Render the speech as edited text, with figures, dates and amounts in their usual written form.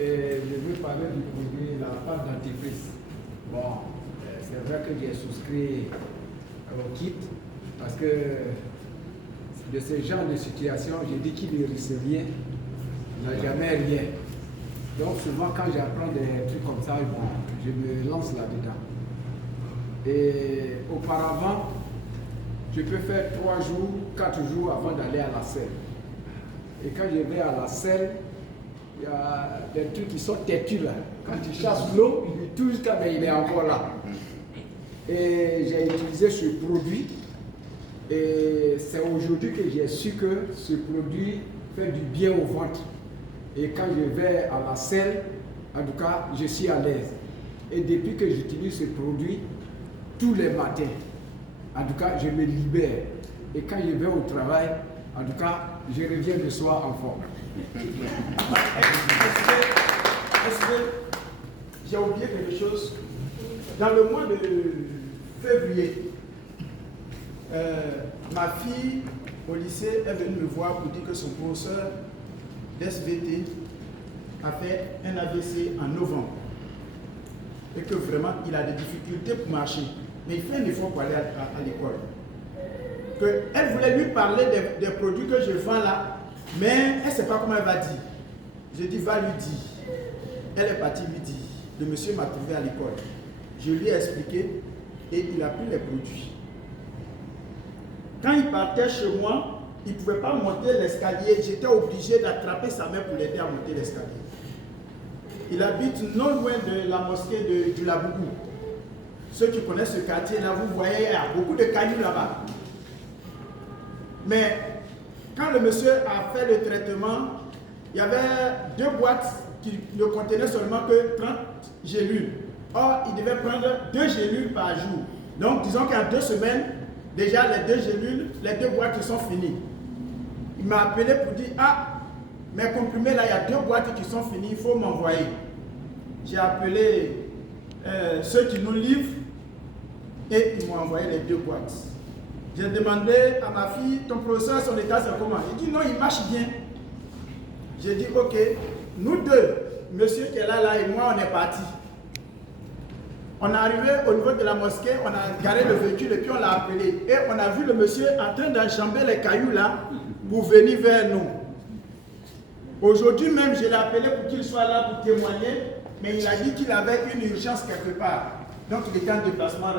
Et je veux parler du produit, la pâte dentifrice. Bon, c'est vrai que j'ai souscrit au kit parce que de ce genre de situation, j'ai dit qu'il ne risque rien, il n'a jamais rien. Donc souvent quand j'apprends des trucs comme ça, bon, je me lance là-dedans. Et auparavant, je peux faire 3 jours, 4 jours avant d'aller à la selle. Et quand je vais à la selle, il y a des trucs qui sont têtus là. Quand tu chasses l'eau, il touche jusqu'à mais il est encore là. Et j'ai utilisé ce produit. Et c'est aujourd'hui que j'ai su que ce produit fait du bien au ventre. Et quand je vais à la selle, en tout cas, je suis à l'aise. Et depuis que j'utilise ce produit, tous les matins, en tout cas, je me libère. Et quand je vais au travail, en tout cas, je reviens le soir en forme. Est-ce que j'ai oublié quelque chose? Dans le mois de février, ma fille au lycée est venue me voir pour dire que son professeur d'SVT a fait un AVC en novembre et que vraiment il a des difficultés pour marcher, mais il fait un effort pour aller à l'école. Elle voulait lui parler des produits que je vends là, mais elle ne sait pas comment elle va dire. Je dis va lui dire. Elle est partie lui dire. Le monsieur m'a trouvé à l'école. Je lui ai expliqué et il a pris les produits. Quand il partait chez moi, il ne pouvait pas monter l'escalier. J'étais obligé d'attraper sa main pour l'aider à monter l'escalier. Il habite non loin de la mosquée du Labougou. Ceux qui connaissent ce quartier-là, vous voyez, il y a beaucoup de cailloux là-bas. Mais quand le monsieur a fait le traitement, il y avait 2 boîtes qui ne contenaient seulement que 30 gélules. Or, il devait prendre 2 gélules par jour. Donc, disons qu'en 2 semaines, déjà les 2 gélules, les 2 boîtes sont finies. Il m'a appelé pour dire, ah, mes comprimés là, il y a 2 boîtes qui sont finies, il faut m'envoyer. J'ai appelé ceux qui nous livrent et ils m'ont envoyé les 2 boîtes. J'ai demandé à ma fille, ton professeur, son état c'est comment? Il dit non, il marche bien. J'ai dit ok, nous deux, monsieur qui est là et moi, on est partis. On est arrivé au niveau de la mosquée, on a garé le véhicule et puis on l'a appelé. Et on a vu le monsieur en train d'enjamber les cailloux là pour venir vers nous. Aujourd'hui même, je l'ai appelé pour qu'il soit là pour témoigner, mais il a dit qu'il avait une urgence quelque part. Donc il était en déplacement.